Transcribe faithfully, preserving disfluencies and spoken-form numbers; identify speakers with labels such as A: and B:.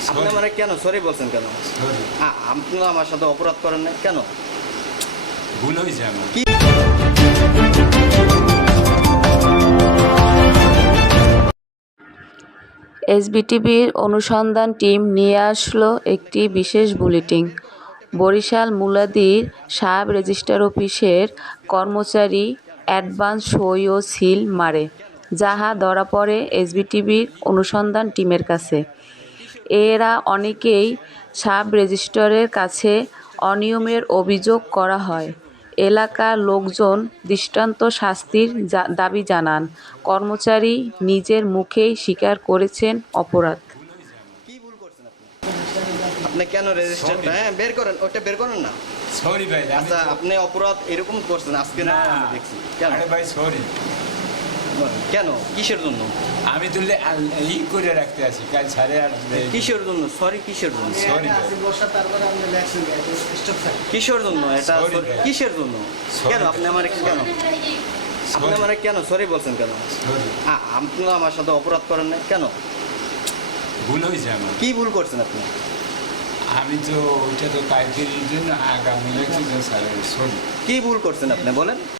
A: আপনি মানে কেন সরি বলছেন কেন?
B: সরি,
A: আ- আপনি আমার সাথে অপরাধ করেন না কেন?
B: ভুল হয়েছে আমার।
A: কি
C: এসবিটিভির অনুসন্ধান টিম নিয়ে আসলো একটি বিশেষ বুলেটিন। বরিশাল মুলাদীর সাব রেজিস্ট্রার অফিসের কর্মচারী অ্যাডভান্স সই ও সিল মারে, যাহা ধরা পড়ে এসবিটিভির অনুসন্ধান টিমের কাছে। এরা অনেকেই সাব রেজিস্ট্রারের কাছে অনিয়মের অভিযোগ করা হয়। এলাকার লোকজন দৃষ্টান্ত শাস্তির জা- দাবি জানান। কর্মচারী নিজের মুখেই স্বীকার করেছেন অপরাধ।
A: কি ভুল করছেন আপনি? আপনি কেন রেজিস্টার
B: Sorry.
A: হ্যাঁ বের করেন, ওটা বের করেন না।
B: সরি ভাই, আমি
A: আচ্ছা
B: তো-
A: আপনি অপরাধ এরকম করছেন আজকে না
B: না,
A: আমি দেখছি। কেন
B: আরে ভাই সরি,
A: বলেন, কেন কিসের জন্য?
B: আমি তো লে- আল- ই করে রাখতে আছি কাল সাড়ে আট
A: কিসের জন্য সরি কিসের জন্য?
B: সরি ভাই,
A: কিসের জন্য এটা
B: Sorry,
A: sorry-
B: ভাই।
A: কিসের জন্য?
B: Sorry,
A: কেন আপনি
B: ভাই।
A: আমার কেন আপনি
B: Sorry.
A: মানে কেন সরি বলছেন কেন?
B: সরি,
A: আ- আপনি আমার সাথে অপরাধ করেন না কেন?
B: ভুল হয়েছে আমার।
A: কি ভুল করছেন আপনি?
B: আমি তো ওইটা তো কালকের জন্য আগামী লাগছে স্যার, সরি।
A: কি ভুল করছেন আপনি বলেন?